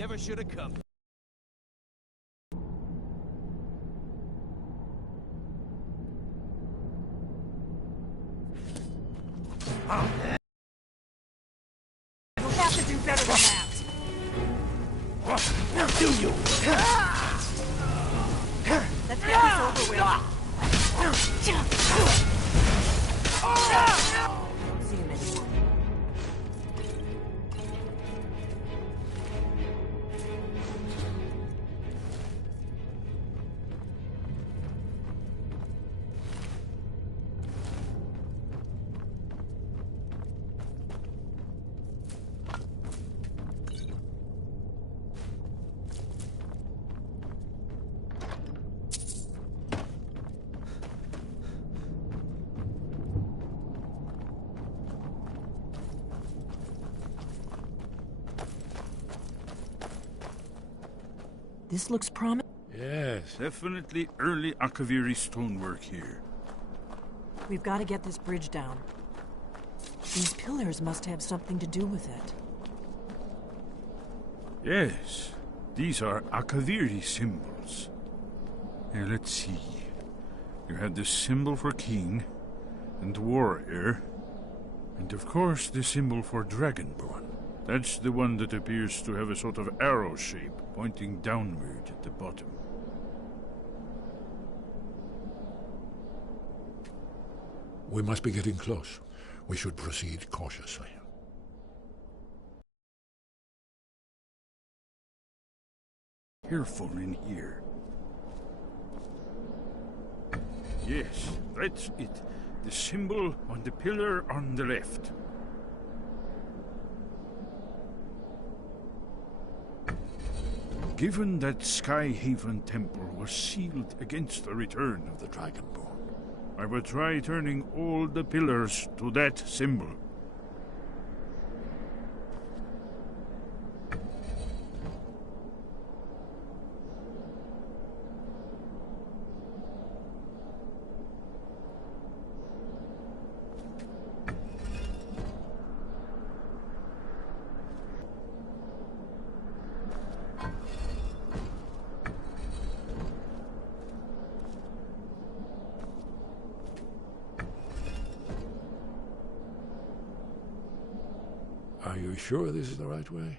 Never should have come. You'll have to do better than that. Now do you? Let's get this over with. See him anymore. This looks promising. Yes, definitely early Akaviri stonework here. We've got to get this bridge down. These pillars must have something to do with it. Yes, these are Akaviri symbols. Now let's see. You have the symbol for king and warrior, and of course the symbol for Dragonborn. That's the one that appears to have a sort of arrow shape pointing downward at the bottom. We must be getting close. We should proceed cautiously. Careful in here. Yes, that's it. The symbol on the pillar on the left. Given that Skyhaven Temple was sealed against the return of the Dragonborn, I will try turning all the pillars to that symbol. Are you sure this is the right way?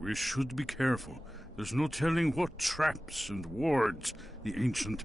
We should be careful. There's no telling what traps and wards the ancient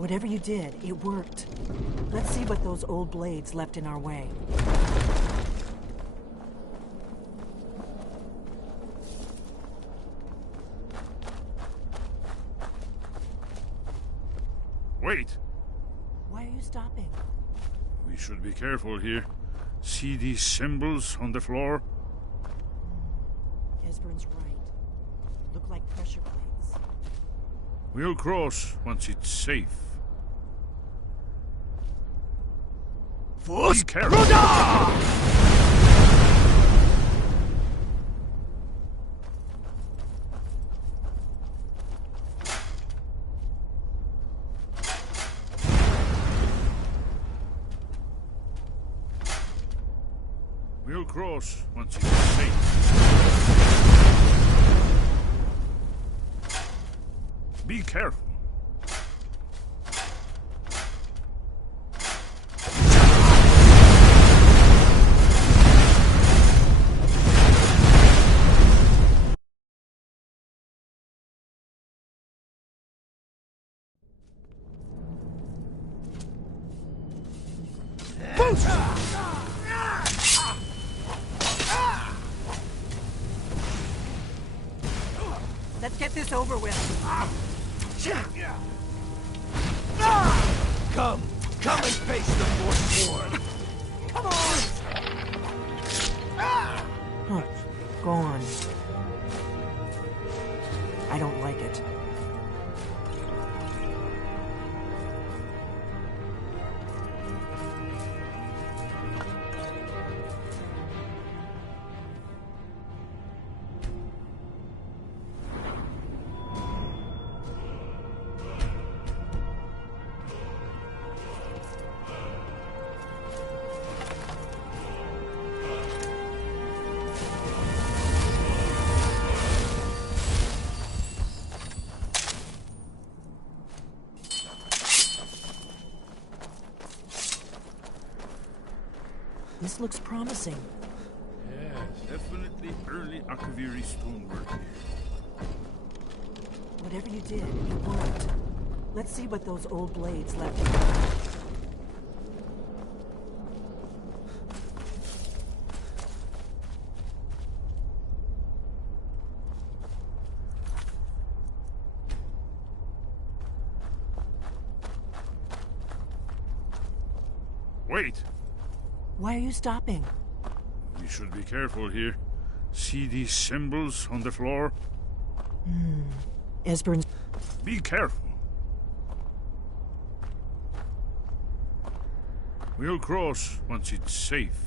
Whatever you did, it worked. Let's see what those old blades left in our way. Wait! Why are you stopping? We should be careful here. See these symbols on the floor? Esbern's right. Look like pressure plates. We'll cross once it's safe. Be careful! We'll cross once it's safe. Be careful. Let's get this over with. Come and face the Forsworn. Come on! Huh. Go on. I don't like it. This looks promising. Yes, definitely early Akaviri stonework here. Whatever you did, it worked. Let's see what those old blades left in our way. Wait! Why are you stopping? We should be careful here. See these symbols on the floor? Esbern's... Be careful. We'll cross once it's safe.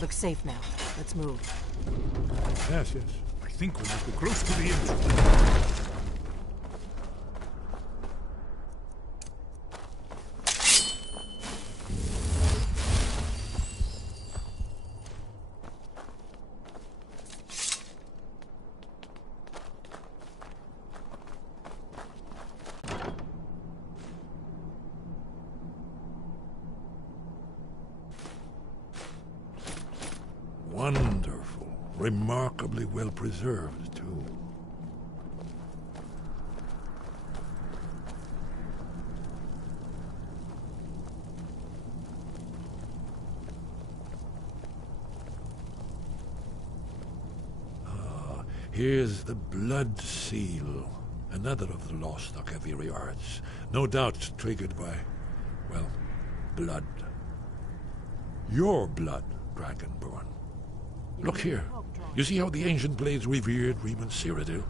Looks safe now. Let's move. Yes, yes. I think we must be close to the entrance. Wonderful. Remarkably well preserved, too. Here's the blood seal, another of the lost Akaviri arts, no doubt triggered by, well, blood. Your blood, Dragonborn. Look here. You see how the ancient blades revered Riemann Cyrodiil?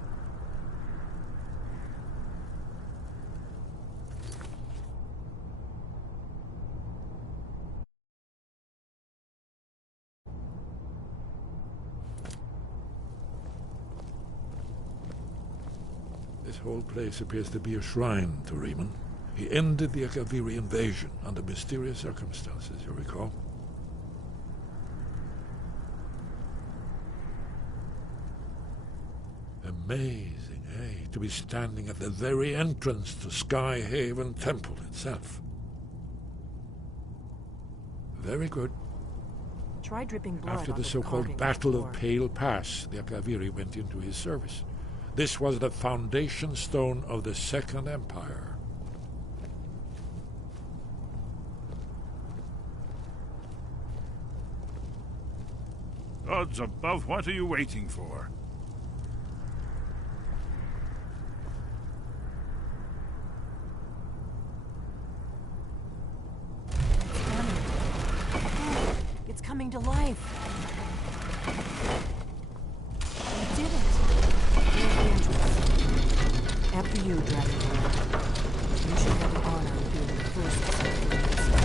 This whole place appears to be a shrine to Riemann. He ended the Akaviri invasion under mysterious circumstances, you recall? Amazing, eh? To be standing at the very entrance to Skyhaven Temple itself. Very good. Try dripping blood After the onto so-called carving on Battle the of floor. Pale Pass, the Akaviri went into his service. This was the foundation stone of the Second Empire. Gods above, what are you waiting for? It's coming to life. We did it. Here's the entrance. After you, Dragonrend. You should have the honor of being the first to set foot inside.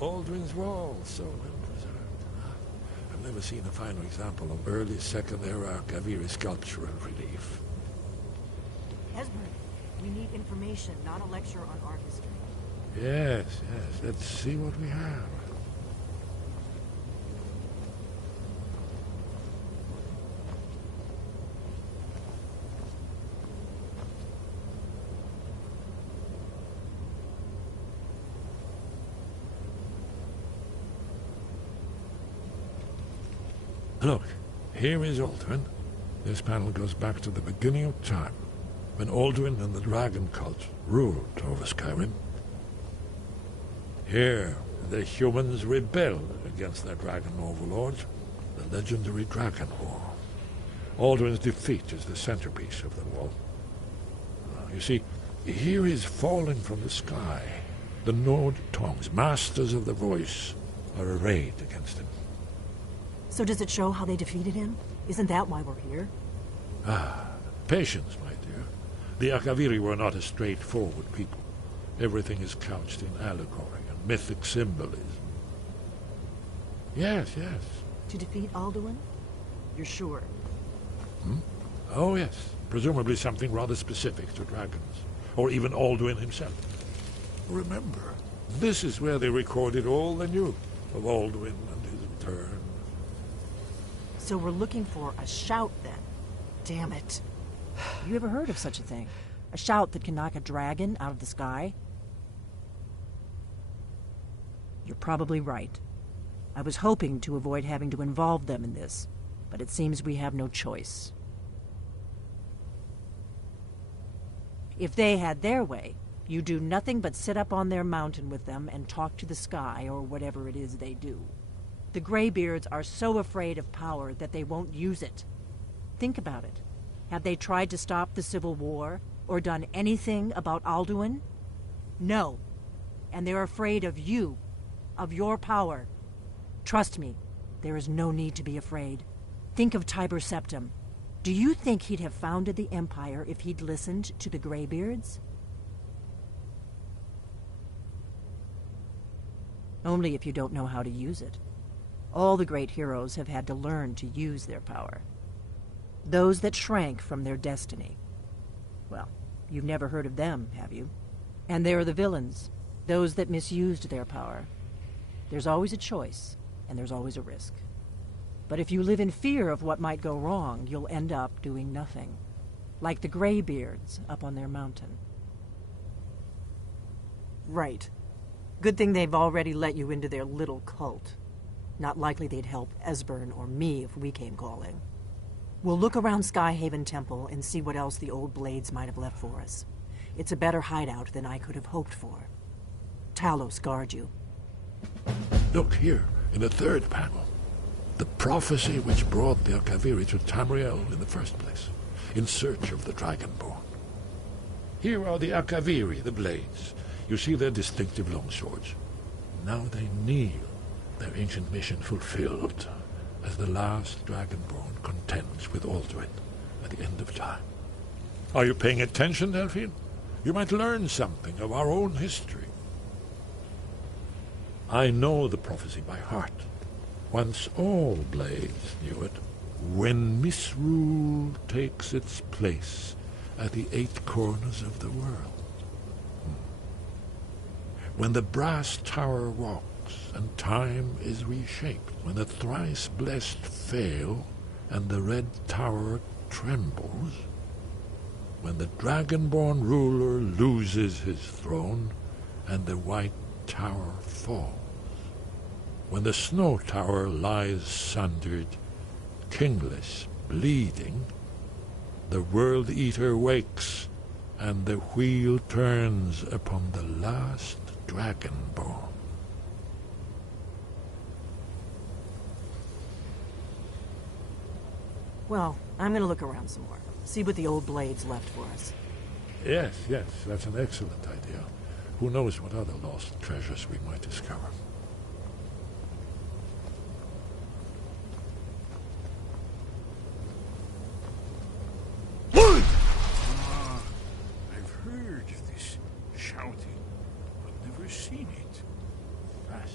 Aldrin's Wall, so well preserved. I've never seen a finer example of early Second-era Akaviri sculptural relief. Esbern, we need information, not a lecture on art history. Yes, yes. Let's see what we have. Look, here is Aldrin. This panel goes back to the beginning of time, when Aldrin and the Dragon Cult ruled over Skyrim. Here, the humans rebelled against their dragon overlords, the legendary Dragon War. Aldrin's defeat is the centerpiece of the wall. You see, here is falling from the sky. The Nord Tongs, masters of the voice, are arrayed against him. So does it show how they defeated him? Isn't that why we're here? Ah, patience, my dear. The Akaviri were not a straightforward people. Everything is couched in allegory and mythic symbolism. Yes, yes. To defeat Alduin? You're sure? Oh, yes. Presumably something rather specific to dragons. Or even Alduin himself. Remember, this is where they recorded all they knew of Alduin and his return. So we're looking for a shout then. Damn it. You ever heard of such a thing? A shout that can knock a dragon out of the sky? You're probably right. I was hoping to avoid having to involve them in this, but it seems we have no choice. If they had their way, you do nothing but sit up on their mountain with them and talk to the sky or whatever it is they do. The Greybeards are so afraid of power that they won't use it. Think about it. Have they tried to stop the Civil War or done anything about Alduin? No. And they're afraid of you, of your power. Trust me, there is no need to be afraid. Think of Tiber Septim. Do you think he'd have founded the Empire if he'd listened to the Greybeards? Only if you don't know how to use it. All the great heroes have had to learn to use their power. Those that shrank from their destiny. Well, you've never heard of them, have you? And there are the villains, those that misused their power. There's always a choice, and there's always a risk. But if you live in fear of what might go wrong, you'll end up doing nothing. Like the Greybeards up on their mountain. Right. Good thing they've already let you into their little cult. Not likely they'd help Esbern or me if we came calling. We'll look around Skyhaven Temple and see what else the old blades might have left for us. It's a better hideout than I could have hoped for. Talos guard you. Look here, in the third panel. The prophecy which brought the Akaviri to Tamriel in the first place, in search of the Dragonborn. Here are the Akaviri, the blades. You see their distinctive longswords. Now they kneel, their ancient mission fulfilled, as the last Dragonborn contends with Alduin at the end of time. Are you paying attention, Delphine? You might learn something of our own history. I know the prophecy by heart. Once all blades knew it. When misrule takes its place at the 8 corners of the world. When the brass tower walks and time is reshaped. When the thrice blessed fail and the red tower trembles. When the Dragonborn ruler loses his throne and the white tower falls. When the snow tower lies sundered, kingless, bleeding, the World Eater wakes, and the wheel turns upon the last Dragonborn. Well, I'm gonna look around some more. See what the old blades left for us. Yes, that's an excellent idea. Who knows what other lost treasures we might discover. I've heard of this shouting, but never seen it. Yes.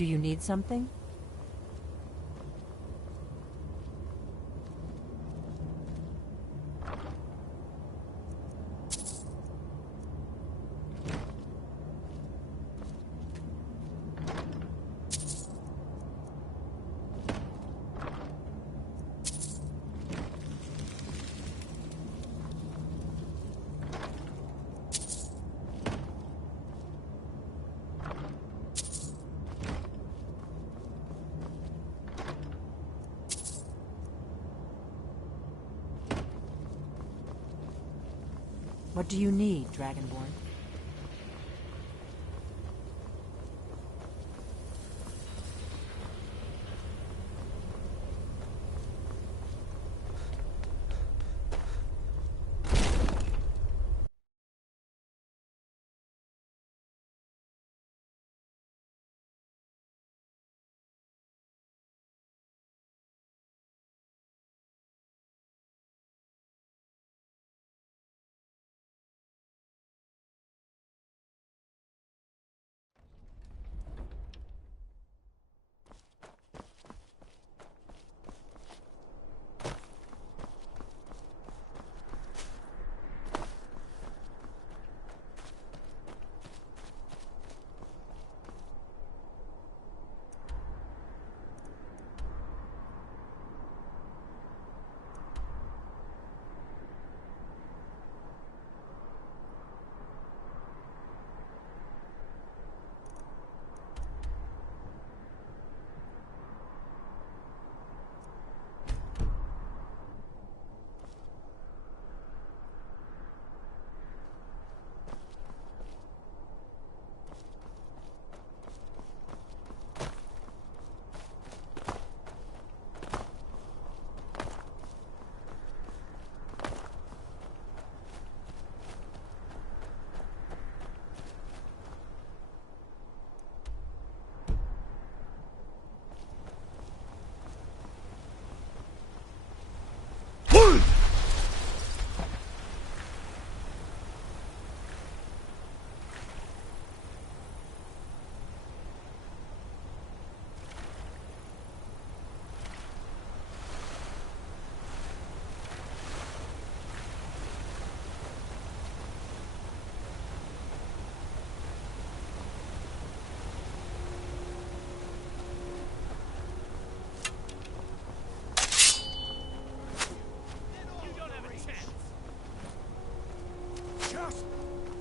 Do you need something? What do you need, Dragonborn?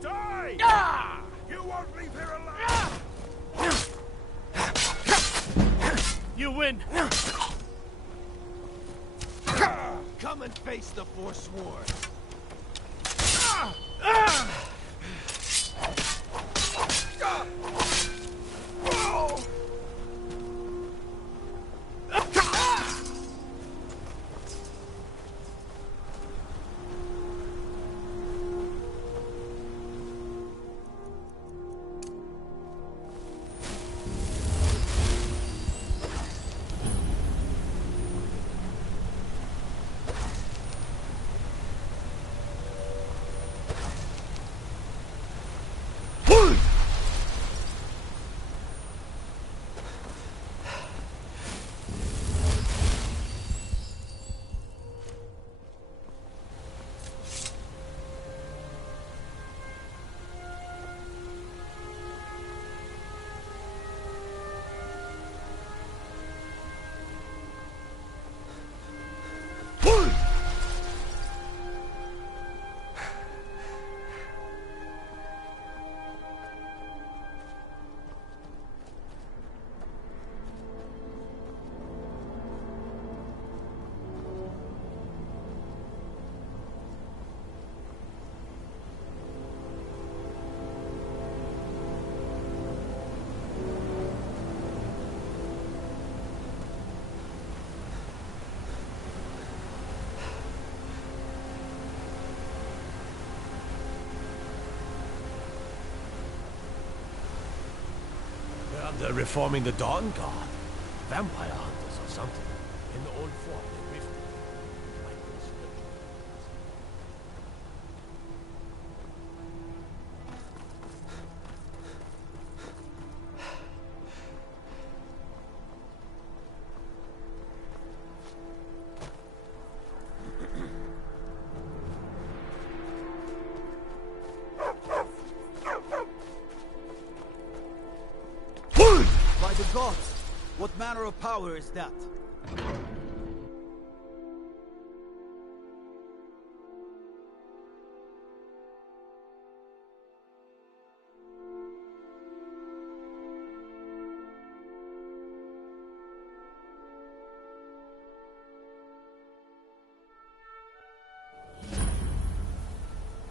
Die! You won't leave here alive! You win! Come and face the Forsworn! They're reforming the Dawn Guard. Vampire hunters or something. In the old form they briefly. the gods! What manner of power is that?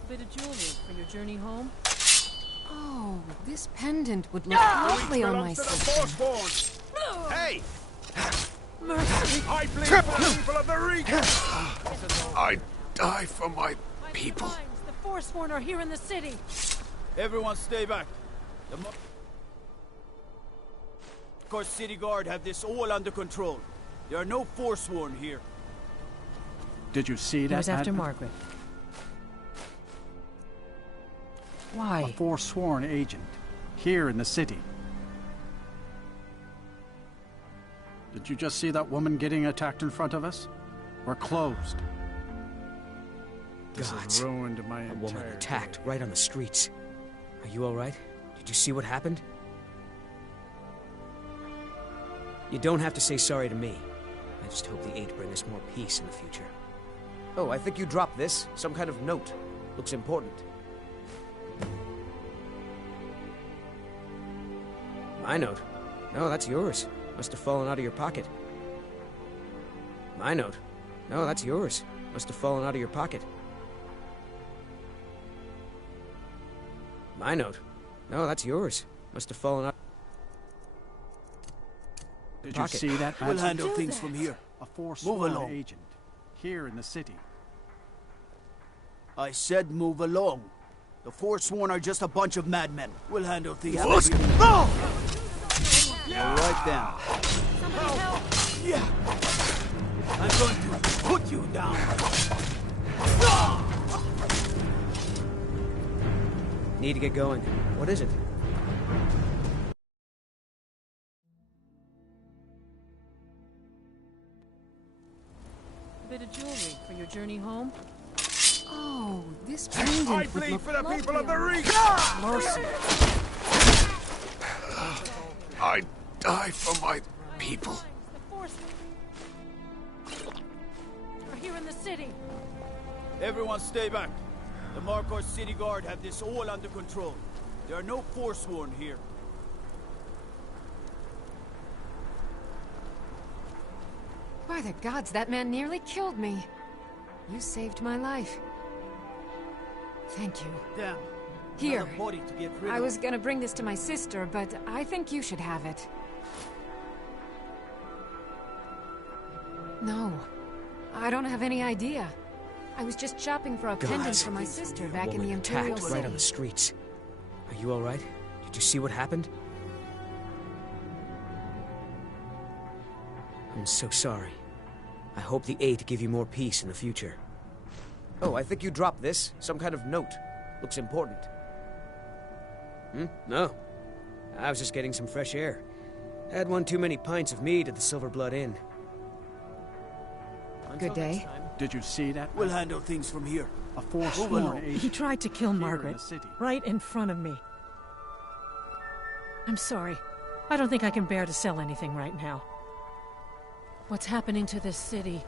Bit of jewelry for your journey home? Oh, this pendant would look lovely on my sister. Forsworn! Hey! Mercy! I plead for the people of the Reach! I die for my people. The Forsworn are here in the city! Everyone stay back. The Markarth City Guard have this all under control. There are no Forsworn here. Did you see that? He was after Margaret. Why? A forsworn agent, here in the city. Did you just see that woman getting attacked in front of us? We're closed. This has ruined my A woman attacked right on the streets. Are you all right? Did you see what happened? You don't have to say sorry to me. I just hope the Eight bring us more peace in the future. Oh, I think you dropped this. Some kind of note. Looks important. My note? No, that's yours. Must have fallen out of your pocket. My note? No, that's yours. Must have fallen out of your pocket. My note? No, that's yours. Must have fallen out. Did you see that? We'll handle things from here. A forsworn along. agent, here in the city. I said move along. The Forsworn are just a bunch of madmen. We'll handle things. What? All right then. Somebody help! Yeah. I'm going to put you down. Need to get going. What is it? A bit of jewelry for your journey home? Oh, this I pendant would plead look for the people lovely of the on Reach! Mercy! I die for my people. The Forsworn are here in the city! Everyone stay back. The Markarth City Guard have this all under control. There are no Forsworn here. By the gods, that man nearly killed me. You saved my life. Thank you. Damn. Here. Another body to get rid I of. was gonna bring this to my sister, but I think you should have it. No. I don't have any idea. I was just shopping for a pendant for my sister back in the Imperial attacked City. right on the streets. Are you all right? Did you see what happened? I'm so sorry. I hope the Eight give you more peace in the future. Oh, I think you dropped this. Some kind of note. Looks important. No. I was just getting some fresh air. Had one too many pints of mead at the Silver Blood Inn. Good day. Did you see that? We'll handle things from here. A forsworn agent. He tried to kill here in Margaret, the city. right in front of me. I'm sorry. I don't think I can bear to sell anything right now. What's happening to this city?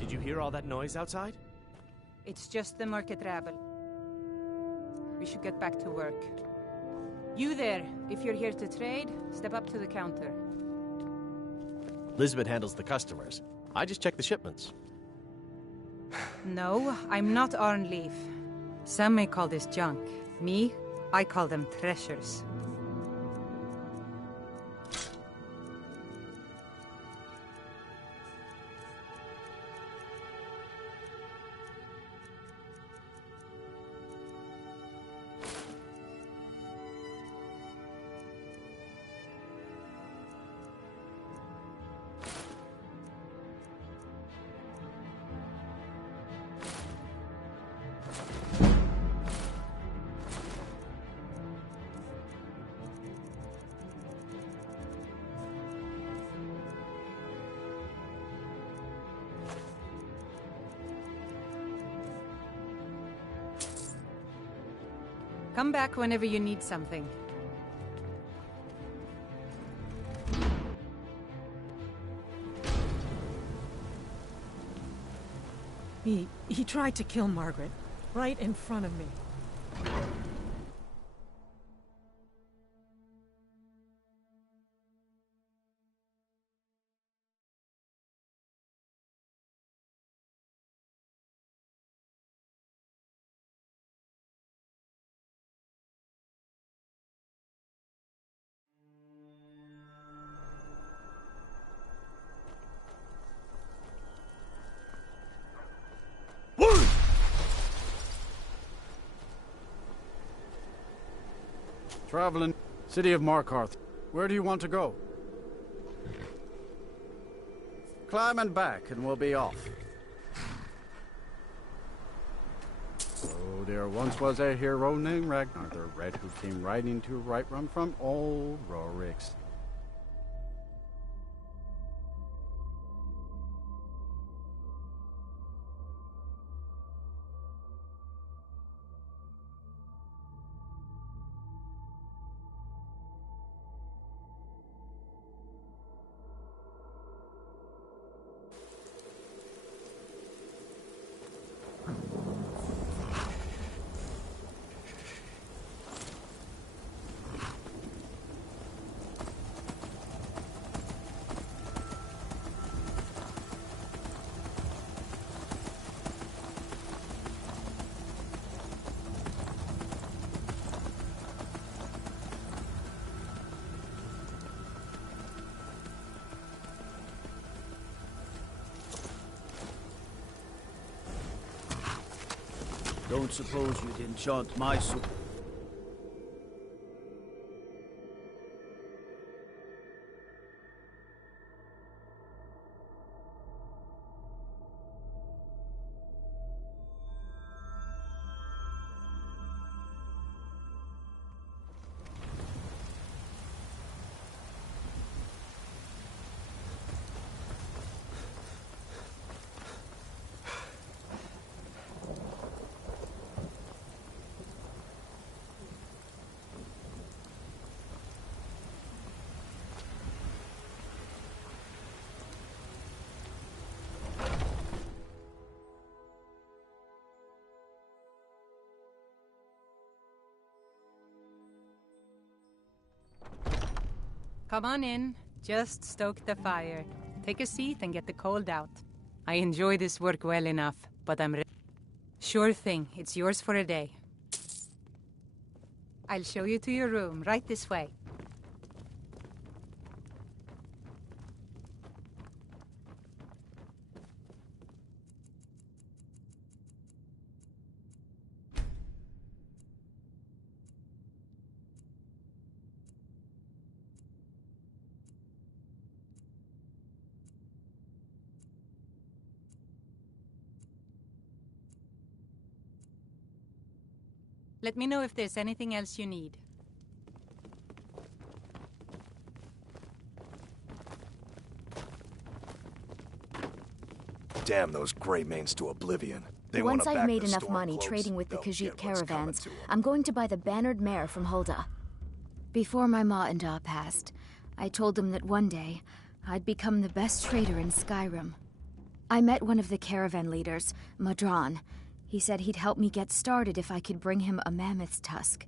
Did you hear all that noise outside? It's just the market rabble. We should get back to work. You there, if you're here to trade, step up to the counter. Lisbeth handles the customers. I just check the shipments. No, I'm not Arnleaf. Some may call this junk. Me, I call them treasures. Come back whenever you need something. He tried to kill Margaret, right in front of me. Traveling. City of Markarth. Where do you want to go? Climb and back, and we'll be off. So there once was a hero named Ragnar the Red who came riding to Whiterun from old Rorik's. Don't suppose you'd enchant my sword? Come on in. Just stoke the fire. Take a seat and get the cold out. I enjoy this work well enough, but I'm ready. Sure thing. It's yours for a day. I'll show you to your room, right this way. Let me know if there's anything else you need. Damn those Greymanes to oblivion. They Once wanna I've back made the enough storm money close, trading with the they'll Khajiit get what's coming caravans, to 'em. I'm going to buy the bannered mare from Hulda. Before my ma and Da passed, I told them that one day, I'd become the best trader in Skyrim. I met one of the caravan leaders, Madran. He said he'd help me get started if I could bring him a mammoth's tusk.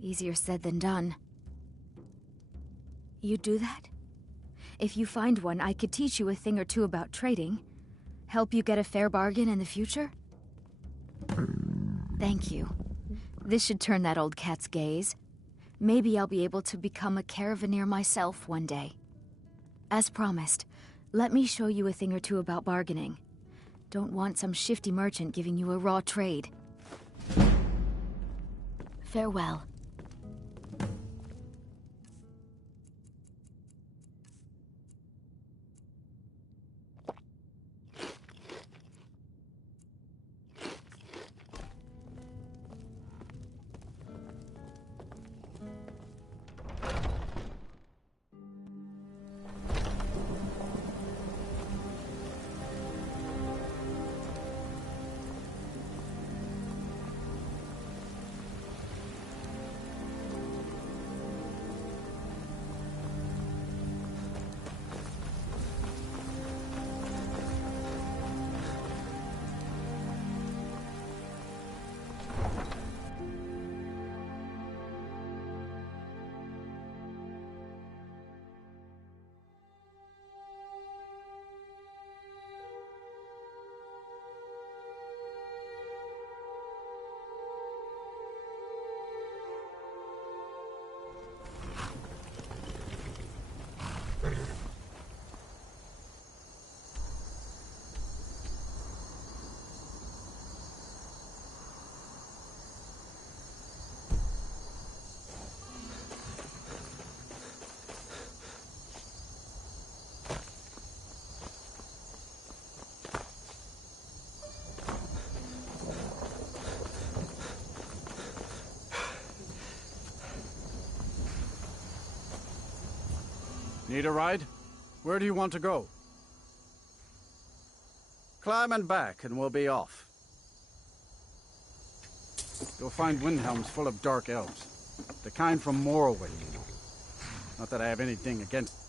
Easier said than done. You'd do that? If you find one, I could teach you a thing or two about trading. Help you get a fair bargain in the future? Thank you. This should turn that old cat's gaze. Maybe I'll be able to become a caravaneer myself one day. As promised, let me show you a thing or two about bargaining. Don't want some shifty merchant giving you a raw trade. Farewell. Need a ride? Where do you want to go? Climb and back, and we'll be off. You'll find Windhelms full of dark elves. The kind from Morrowind, you know. Not that I have anything against...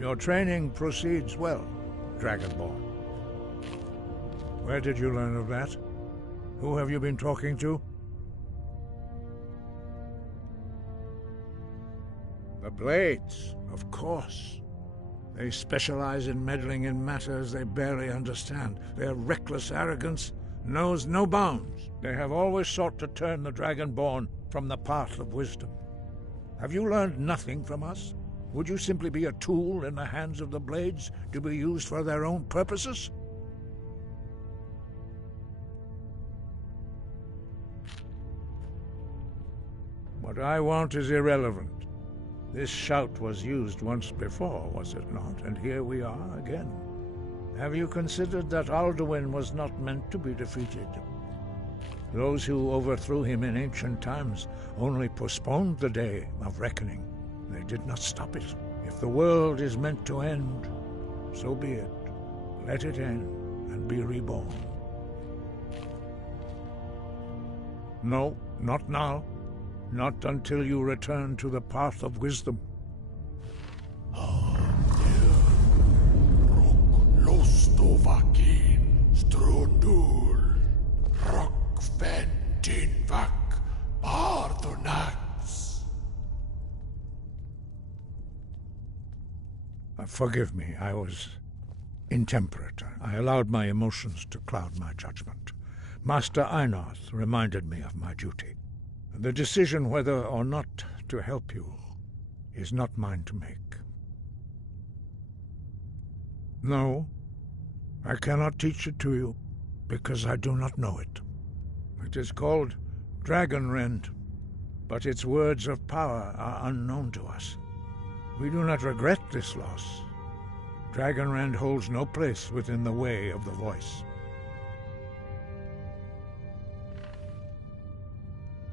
Your training proceeds well, Dragonborn. Where did you learn of that? Who have you been talking to? The Blades, of course. They specialize in meddling in matters they barely understand. Their reckless arrogance knows no bounds. They have always sought to turn the Dragonborn from the path of wisdom. Have you learned nothing from us? Would you simply be a tool in the hands of the Blades to be used for their own purposes? What I want is irrelevant. This shout was used once before, was it not? And here we are again. Have you considered that Alduin was not meant to be defeated? Those who overthrew him in ancient times only postponed the day of reckoning. They did not stop it. If the world is meant to end, so be it. Let it end and be reborn. No, not now. Not until you return to the path of wisdom. Lostovakin, Strundul, Rockventinvak, Arthurnax. Forgive me, I was intemperate. I allowed my emotions to cloud my judgment. Master Einarth reminded me of my duty. The decision whether or not to help you is not mine to make. No, I cannot teach it to you, because I do not know it. It is called Dragonrend, but its words of power are unknown to us. We do not regret this loss. Dragonrend holds no place within the way of the voice.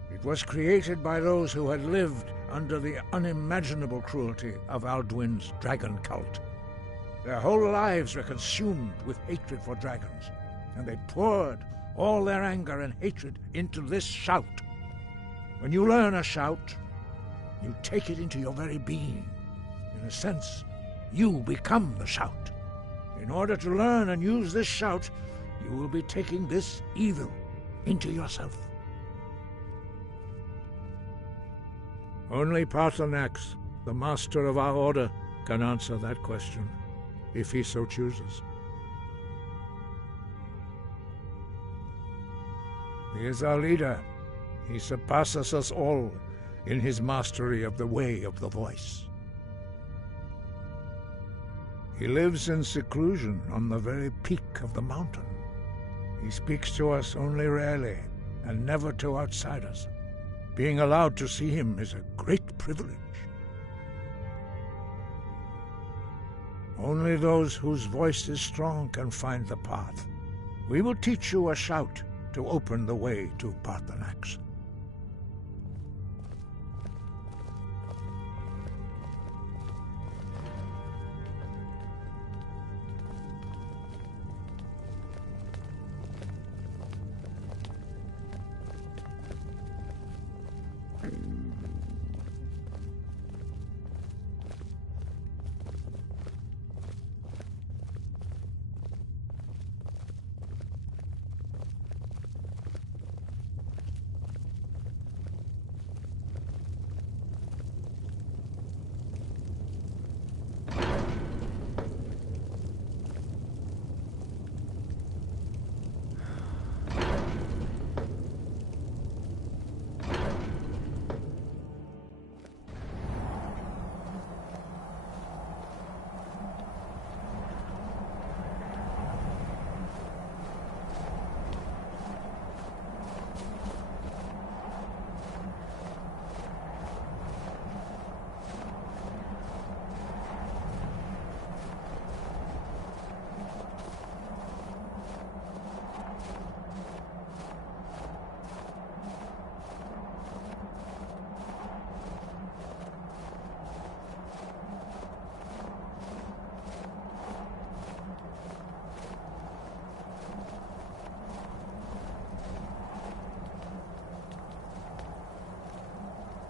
It was created by those who had lived under the unimaginable cruelty of Alduin's dragon cult. Their whole lives were consumed with hatred for dragons, and they poured all their anger and hatred into this shout. When you learn a shout, you take it into your very being. In a sense, you become the shout. In order to learn and use this shout, you will be taking this evil into yourself. Only Paarthurnax, the master of our order, can answer that question, if he so chooses. He is our leader. He surpasses us all in his mastery of the way of the voice. He lives in seclusion on the very peak of the mountain. He speaks to us only rarely, and never to outsiders. Being allowed to see him is a great privilege. Only those whose voice is strong can find the path. We will teach you a shout to open the way to Paarthurnax.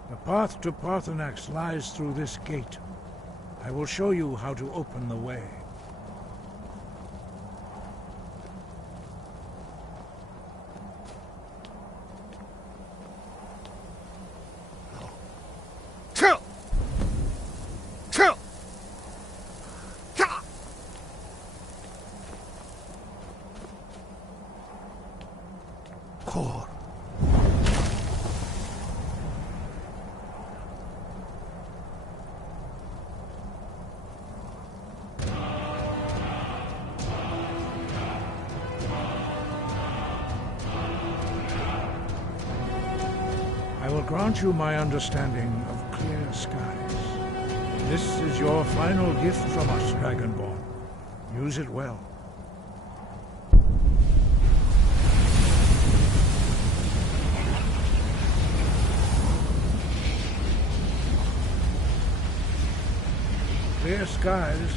The path to Paarthurnax lies through this gate. I will show you how to open the way. I will grant you my understanding of clear skies. This is your final gift from us, Dragonborn. Use it well. Clear skies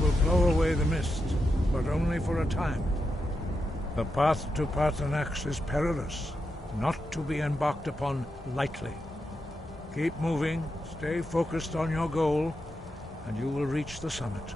will blow away the mist, but only for a time. The path to Paarthurnax is perilous, not to be embarked upon lightly. Keep moving, stay focused on your goal, and you will reach the summit.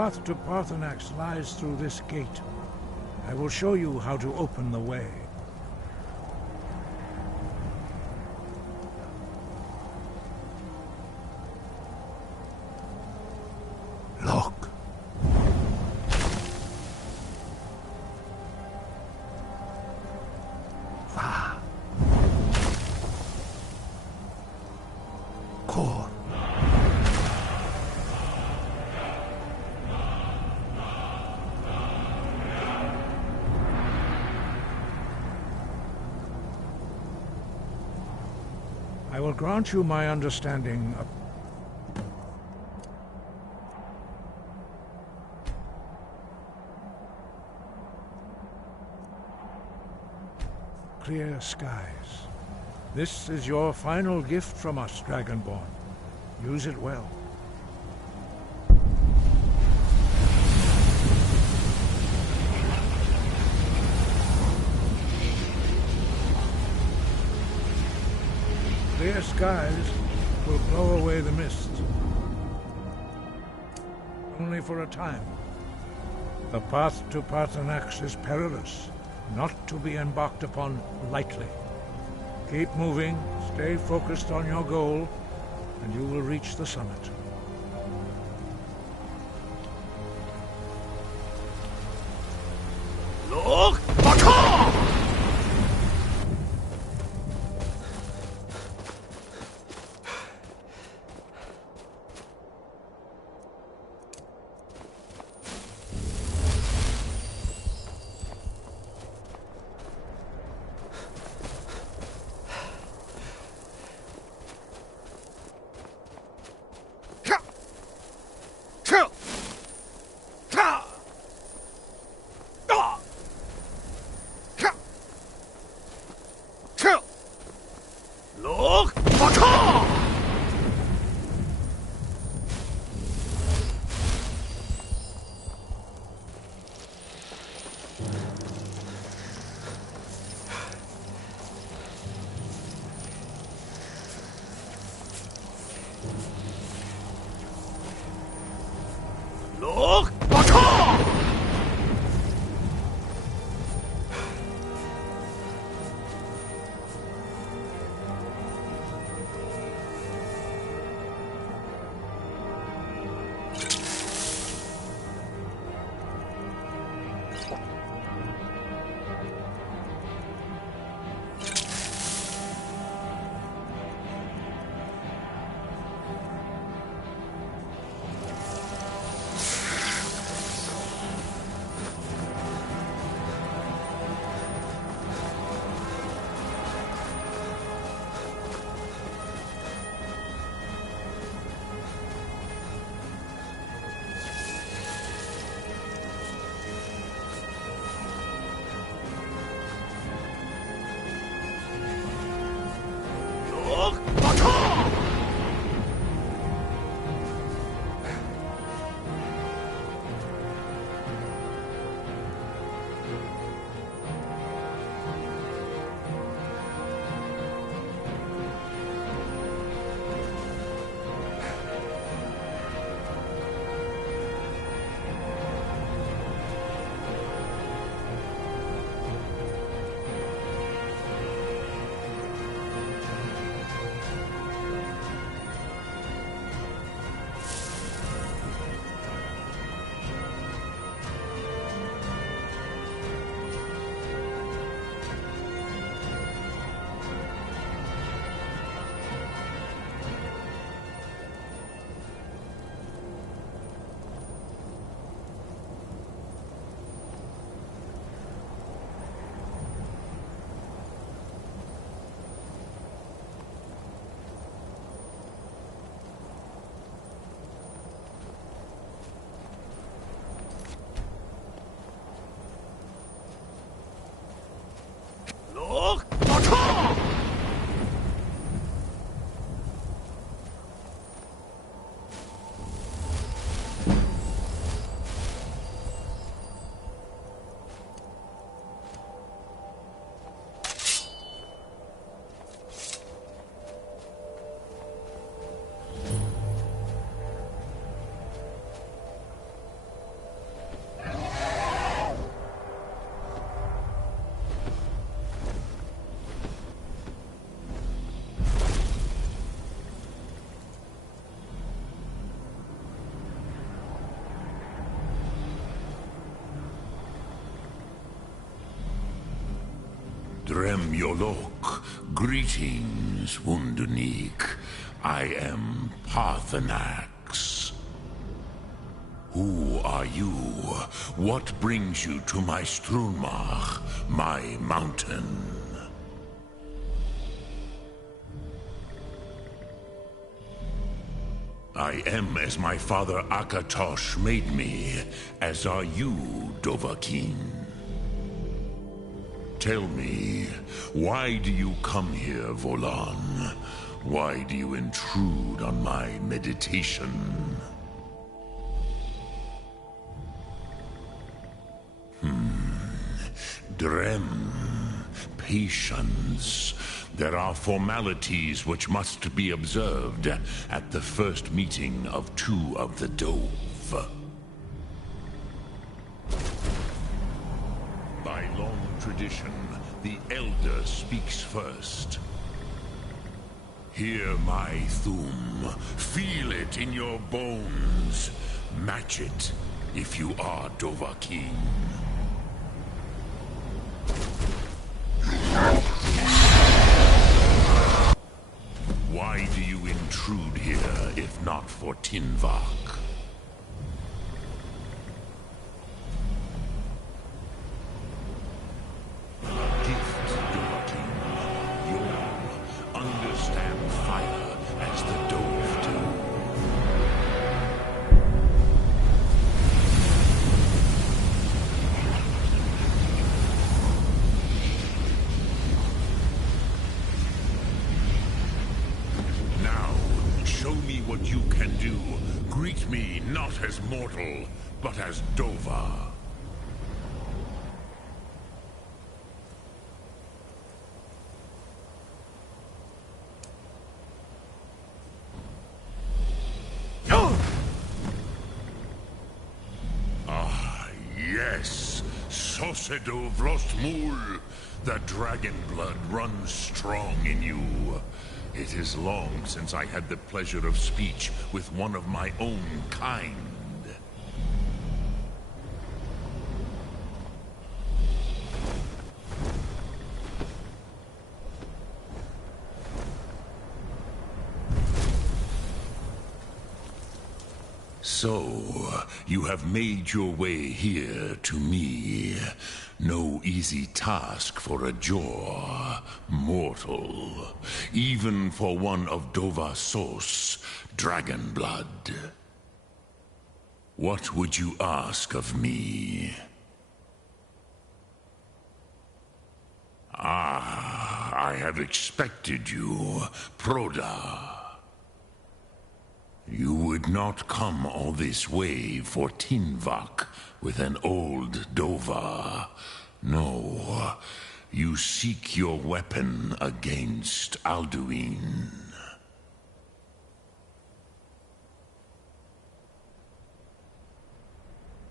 path to Parthenax lies through this gate. I will show you how to open the way. Look. Core. I will grant you my understanding of... Clear skies. This is your final gift from us, Dragonborn. Use it well. Clear skies will blow away the mist. Only for a time. The path to Parthenax is perilous, not to be embarked upon lightly. Keep moving, stay focused on your goal, and you will reach the summit. Look! Markarth! Drem Yolok, greetings, Wundernik. I am Parthenax. Who are you? What brings you to my Strunmach, my mountain? I am as my father Akatosh made me, as are you, Dovahkiin. Tell me, why do you come here, Volan? Why do you intrude on my meditation? Drem, patience. There are formalities which must be observed at the first meeting of two of the Dove. By long tradition, the Elder speaks first. Hear my Thum. Feel it in your bones. Match it if you are Dovahkiin. Why do you intrude here, if not for Tinvak? Gift, Dovahkiin. You'll understand fire as the Dove do. What you can do. Greet me not as mortal, but as Dova. Ah, yes. Sosedo Vrostmul. The dragon blood runs strong in you. It is long since I had the pleasure of speech with one of my own kind. So, you have made your way here to me. No easy task for a Jor, mortal. Even for one of Dovasos, dragon blood. What would you ask of me? Ah, I have expected you, Proda. You would not come all this way for Tinvak with an old Dova. No, you seek your weapon against Alduin.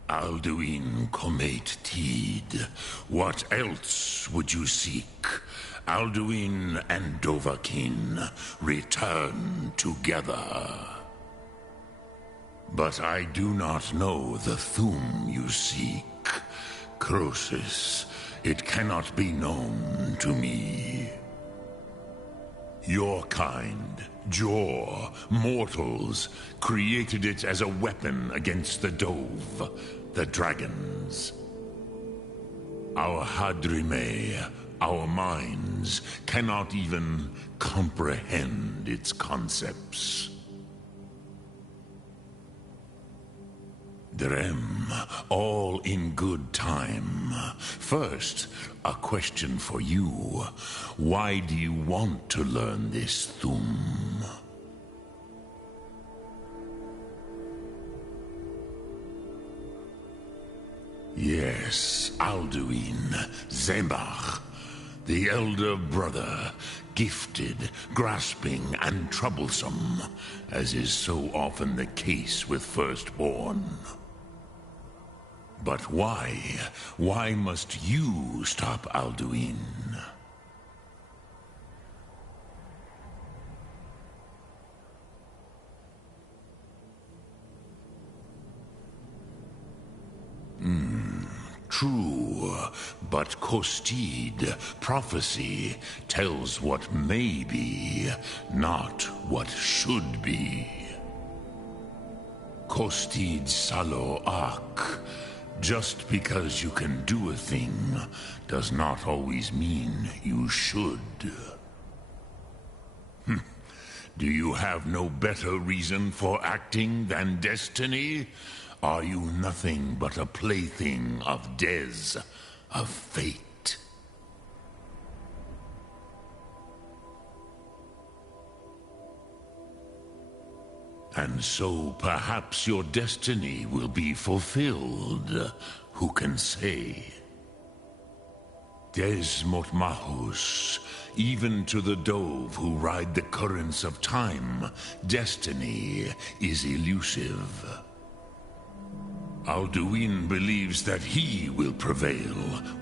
Alduin Comate Teed. What else would you seek? Alduin and Dovahkiin return together. But I do not know the Thum you seek. Croesus, it cannot be known to me. Your kind, Jor, mortals, created it as a weapon against the Dove, the dragons. Our Hadrime, our minds, cannot even comprehend its concepts. Drem, all in good time. First, a question for you. Why do you want to learn this Thum? Yes, Alduin, Zebach, the elder brother, gifted, grasping, and troublesome, as is so often the case with firstborn. But why? Why must you stop Alduin? true, but Kostid, prophecy, tells what may be, not what should be. Kostid Salo Ak. Just because you can do a thing does not always mean you should. Do you have no better reason for acting than destiny? Are you nothing but a plaything of Des, of fate? And so perhaps your destiny will be fulfilled. Who can say? Des Motmahus, even to the dove who ride the currents of time, destiny is elusive. Alduin believes that he will prevail,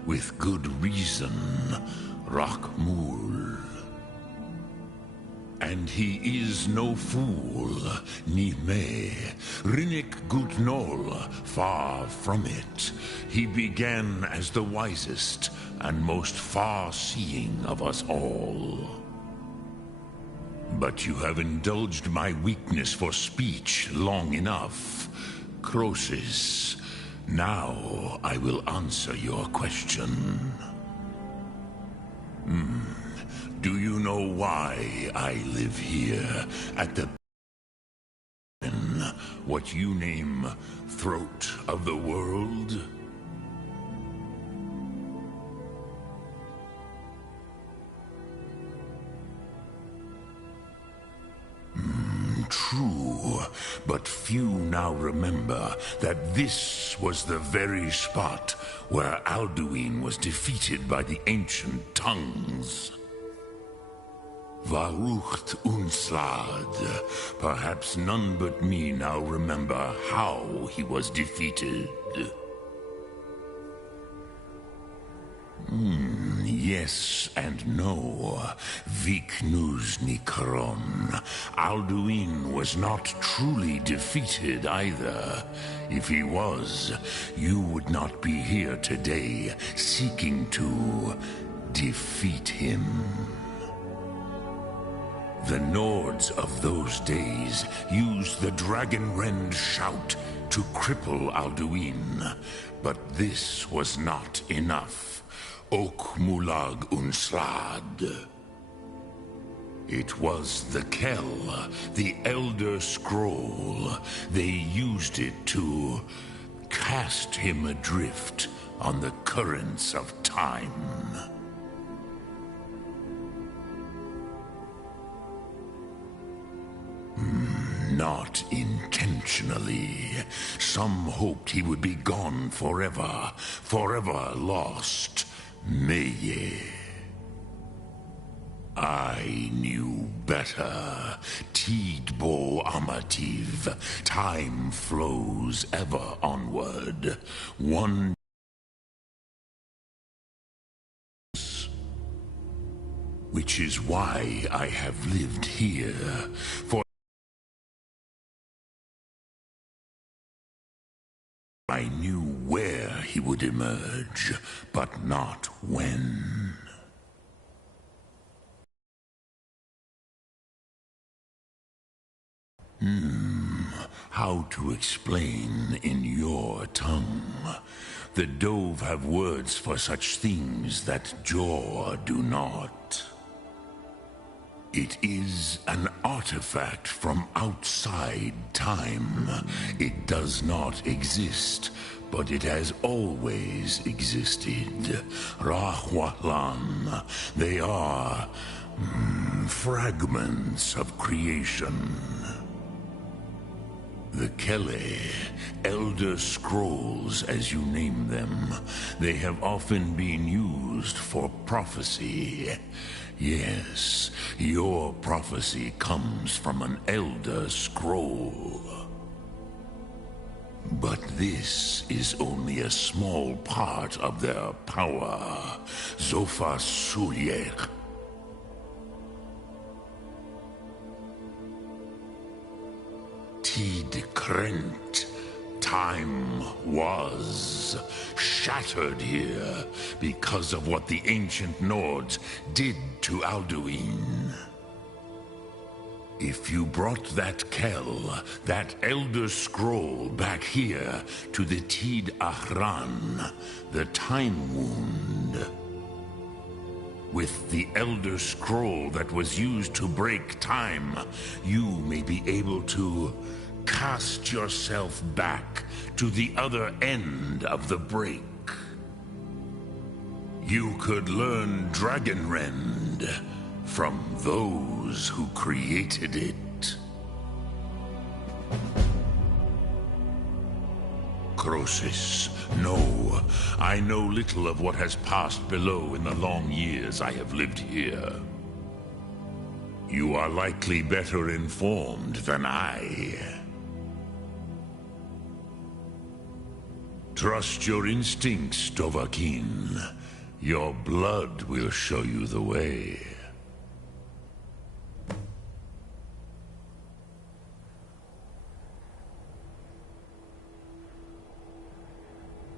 with good reason. Rakmul. And he is no fool, ni me. Rinnik Gutnol, far from it. He began as the wisest and most far-seeing of us all. But you have indulged my weakness for speech long enough. Croesus, now I will answer your question. Do you know why I live here at the what you name throat of the world? True, but few now remember that this was the very spot where Alduin was defeated by the ancient tongues. Varucht Unslad. Perhaps none but me now remember how he was defeated. Yes and no. Viknus Nikron. Alduin was not truly defeated either. If he was, you would not be here today seeking to defeat him. The Nords of those days used the Dragonrend shout to cripple Alduin, but this was not enough. Ok Mulag Unslad. It was the Kell, the Elder Scroll. They used it to cast him adrift on the currents of time. Not intentionally. Some hoped he would be gone forever, forever lost. Meye. I knew better. Tidbo Amativ. Time flows ever onward. One which is why I have lived here. For I knew where he would emerge, but not when. How to explain in your tongue? The Dove have words for such things that Jor do not. It is an artifact from outside time. It does not exist, but it has always existed. Rahwalan. They are fragments of creation. The Kele, Elder Scrolls as you name them, they have often been used for prophecy. Yes, your prophecy comes from an Elder Scroll. But this is only a small part of their power. Zofa Sulyek. Tid Krent. Time was shattered here because of what the ancient Nords did to Alduin. If you brought that Kell, that Elder Scroll, back here to the Tid Ahran, the Time Wound, with the Elder Scroll that was used to break time, you may be able to cast yourself back to the other end of the break. You could learn Dragonrend from those who created it. Croesus, no, I know little of what has passed below in the long years I have lived here. You are likely better informed than I. Trust your instincts, Dovahkiin. Your blood will show you the way.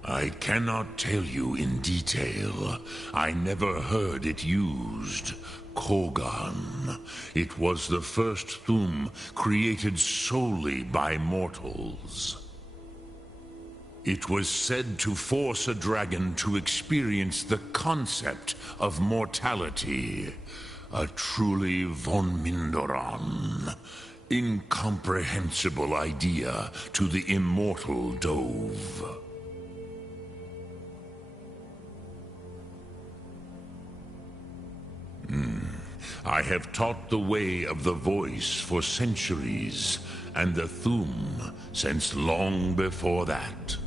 I cannot tell you in detail. I never heard it used. Kogan. It was the first Thu'um created solely by mortals. It was said to force a dragon to experience the concept of mortality. A truly von Mindoran. Incomprehensible idea to the immortal Dove. I have taught the way of the voice for centuries, and the Thu'um since long before that.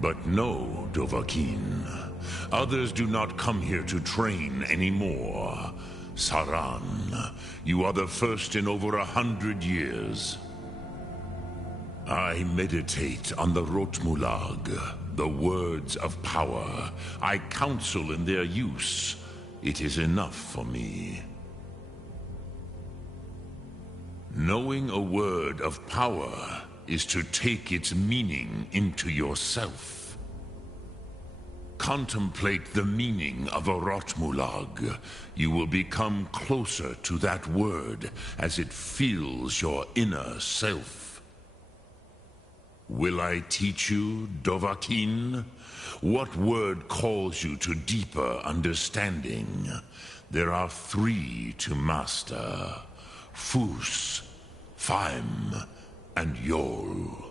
But no, Dovahkiin. Others do not come here to train anymore. Saran, you are the first in over 100 years. I meditate on the Rotmulag, the words of power. I counsel in their use. It is enough for me. Knowing a word of power is to take its meaning into yourself. Contemplate the meaning of a Rotmulag. You will become closer to that word as it fills your inner self. Will I teach you, Dovahkiin? What word calls you to deeper understanding? There are 3 to master. Fus, Faim, and Yol.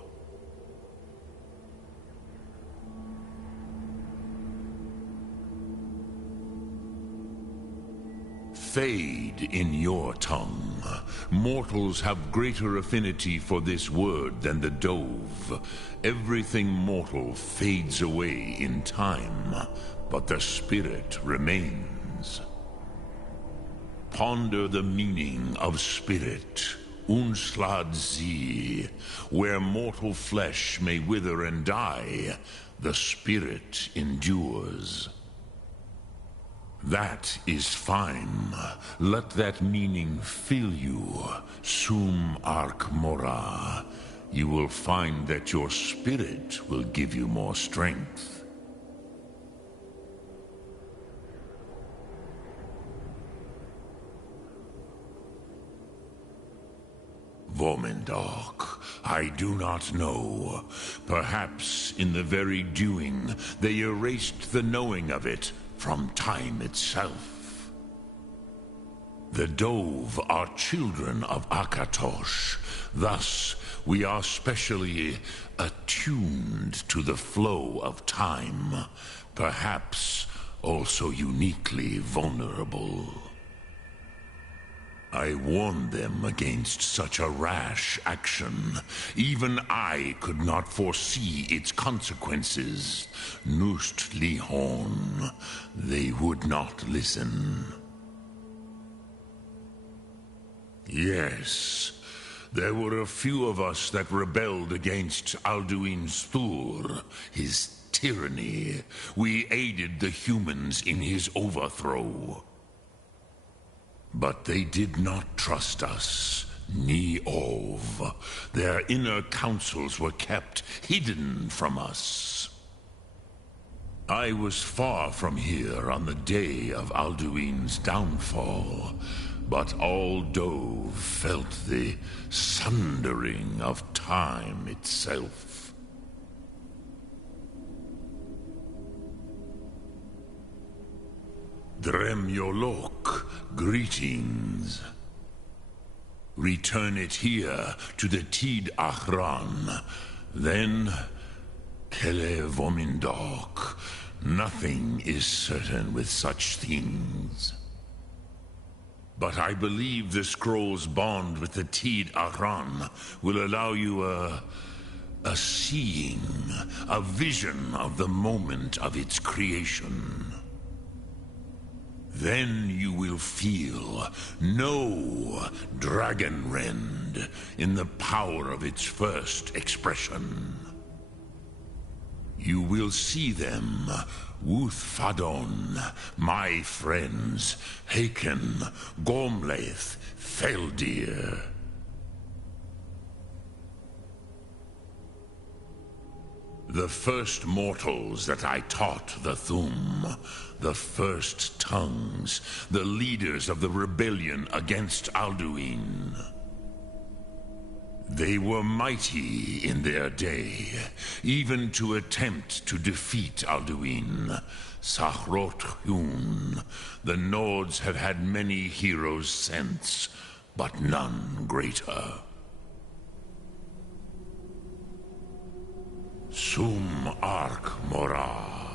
Fade in your tongue. Mortals have greater affinity for this word than the Dove. Everything mortal fades away in time, but the spirit remains. Ponder the meaning of spirit, Unslad Zi. Where mortal flesh may wither and die, the spirit endures. That is fine. Let that meaning fill you, Sum Ark Mora. You will find that your spirit will give you more strength. Vomendok, I do not know. Perhaps in the very doing, they erased the knowing of it from time itself. The Dove are children of Akatosh. Thus, we are specially attuned to the flow of time. Perhaps also uniquely vulnerable. I warned them against such a rash action. Even I could not foresee its consequences. Nust Lihon, they would not listen. Yes, there were a few of us that rebelled against Alduin's Thur, his tyranny. We aided the humans in his overthrow. But they did not trust us, Ni-Ov. Their inner councils were kept hidden from us. I was far from here on the day of Alduin's downfall, but all Dove felt the sundering of time itself. Dremyolok, greetings. Return it here to the Tid Achran. Then, Kele Vomindok. Nothing is certain with such things. But I believe the scroll's bond with the Tid Achran will allow you a seeing, a vision of the moment of its creation. Then you will feel, know Dragonrend in the power of its first expression. You will see them, Wuthfadon, my friends, Haken, Gormlaith, Feldir. The first mortals that I taught the Thum, the first tongues, the leaders of the rebellion against Alduin. They were mighty in their day, even to attempt to defeat Alduin. Sahroth-Hun, the Nords have had many heroes since, but none greater. Sum Ark Morah.